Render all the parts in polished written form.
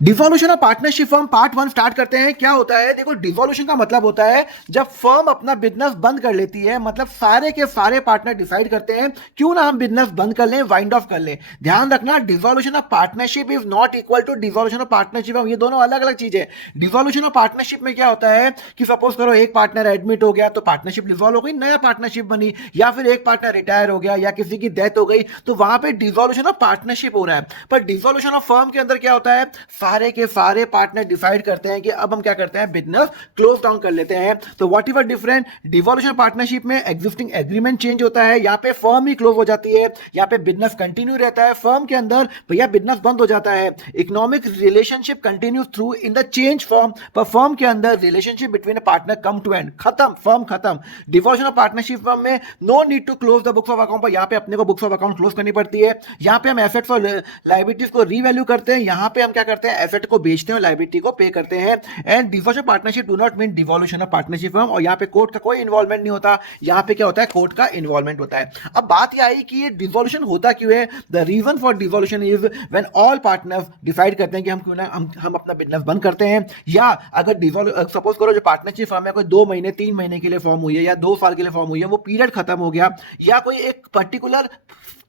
Devolution of partnership firm part one start करते हैं। क्या होता है, देखो डिवोल्यूशन का मतलब होता है जब फर्म अपना बिजनेस बंद कर लेती है, मतलब सारे के सारे पार्टनर डिसाइड करते हैं क्यों ना हम बिजनेस बंद कर लें, वाइंड ऑफ कर लें। ध्यान रखना, dissolution of partnership is not equal to dissolution of partnership, ये दोनों अलग अलग चीजें। डिवोल्यूशन ऑफ पार्टनरशिप में क्या होता है कि सपोज करो एक पार्टनर एडमिट हो गया तो पार्टनरशिप डिवॉल्व हो गई, नया पार्टनरशिप बनी, या फिर एक पार्टनर रिटायर हो गया या किसी की डेथ हो गई तो वहां पे डिवोल्यूशन ऑफ पार्टनरशिप हो रहा है। पर डिवोल्यूशन ऑफ फर्म के अंदर क्या होता है, सारे के सारे पार्टनर डिसाइड करते हैं कि अब हम क्या करते हैं, बिजनेस क्लोज डाउन कर लेते हैं। तो what ever different, devolution partnership में एग्जिस्टिंग एग्रीमेंट चेंज होता है, यहाँ पे फर्म ही क्लोज हो जाती है, यहाँ पे बिजनेस कंटिन्यू रहता है। फर्म के अंदर भैया बिजनेस बंद हो जाता है, economic relationship continue through in the change firm, पर फर्म के अंदर relationship between a partner come to end, खत्म, फर्म खत्म। डिवोल्यूशन ऑफ पार्टनरशिप फर्म में no need to close the books of account, पर यहाँ पे अपने को बुक्स ऑफ अकाउंट क्लोज करनी पड़ती है। यहाँ पे हम एसेट्स और लाइबिलिटीज को रीवैल्यू करते हैं, यहाँ पे हम क्या करते हैं, एसेट को बेचते हैं, लाइबिलिटी को पे करते हैं। And devolution partnership do not mean devolution of partnership firm, और यहाँ पे कोर्ट का कोई इन्वॉल्वमेंट नहीं होता, यहाँ पे क्या होता है, कोर्ट का इन्वॉल्वमेंट होता है। अब बात यह आई कि ये डिवोल्यूशन होता क्यों है। The reason for dissolution is when all partners decide करते हैं कि हम क्यों ना हम अपना बिजनेस बंद करते हैं। या अगर सपोज करो जो पार्टनरशिप फर्म है कोई 2 महीने 3 महीने के लिए फॉर्म हुई है या 2 साल के लिए फॉर्म हुई है, वो पीरियड खत्म हो गया, या कोई एक पर्टिकुलर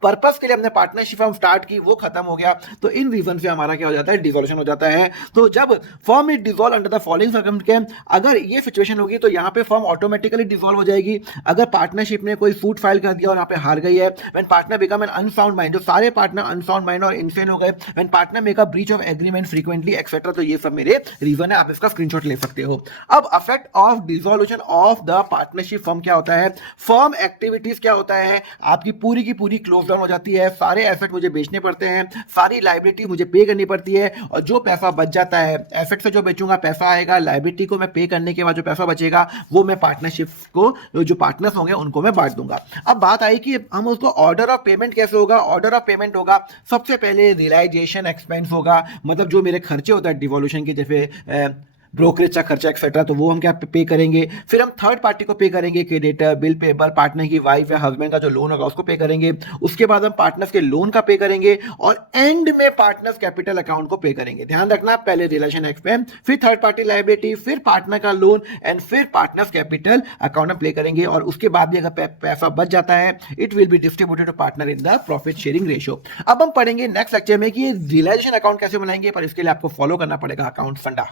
पर्पस के लिए हमने पार्टनरशिप फर्म स्टार्ट की वो खत्म हो गया, तो इन रीजन से हमारा क्या हो जाता है, डिवोल्यूशन हो जाता है। तो जब firm is devolve under the following circumstance, अगर ये सिचुएशन होगी तो यहाँ पे फर्म ऑटोमेटिकली डिवॉल्व हो जाएगी। अगर पार्टनरशिप ने कोई सूट फाइल कर दिया और यहाँ पे हार गई है, when partner become an unsound mind, जो सारे पार्टनर अनसाउंड माइंड और इनसेन हो गए, when partner make a breach of agreement frequently etcetera, तो ये सब मेरे रीजन है, आप इसका स्क्रीनशॉट ले सकते हो। अब affect of devolution of the partnership firm क्या होता है, फर्म एक्टिविटीज क्या होता है, आपकी पूरी की पूरी क्लोज डाउन हो जाती है, सारे एसेट मुझे बेचने पड़ते हैं, सारी लाइबिलिटी मुझे पे करनी पड़ती है, और जो पैसा बच जाता है एसेट से जो बेचूंगा पैसा आएगा, लाइबिलिटी को मैं पे करने के बाद जो पैसा बचेगा वो मैं पार्टनरशिप को, जो पार्टनर्स होंगे उनको मैं बांट दूंगा। अब बात आई कि हम उसको ऑर्डर ऑफ पेमेंट कैसे होगा। ऑर्डर ऑफ पेमेंट होगा, सबसे पहले रियलाइजेशन एक्सपेंस होगा, मतलब जो मेरे खर्चे होता है डिवोल्यूशन के, जैसे ब्रोकरेज का खर्चा एक्सेट्रा, तो वो हम क्या पे करेंगे। फिर हम थर्ड पार्टी को पे करेंगे, क्रेडिटर, बिल पेपर, पार्टनर की वाइफ या हस्बैंड का जो लोन होगा उसको पे करेंगे। उसके बाद हम पार्टनर्स के लोन का पे करेंगे, और एंड में पार्टनर्स कैपिटल अकाउंट को पे करेंगे। ध्यान रखना, पहले रिलेशन एक्सपेंस, फिर थर्ड पार्टी लाइबिलिटी, फिर पार्टनर का लोन, एंड फिर पार्टनर्स कैपिटल अकाउंट में पे करेंगे। और उसके बाद भी अगर पैसा बच जाता है, it will be distributed to partner in the profit sharing ratio. अब हम पढ़ेंगे नेक्स्ट लेक्चर में कि रियलाइजेशन अकाउंट कैसे बनाएंगे, पर इसके लिए आपको फॉलो करना पड़ेगा अकाउंट फंडा।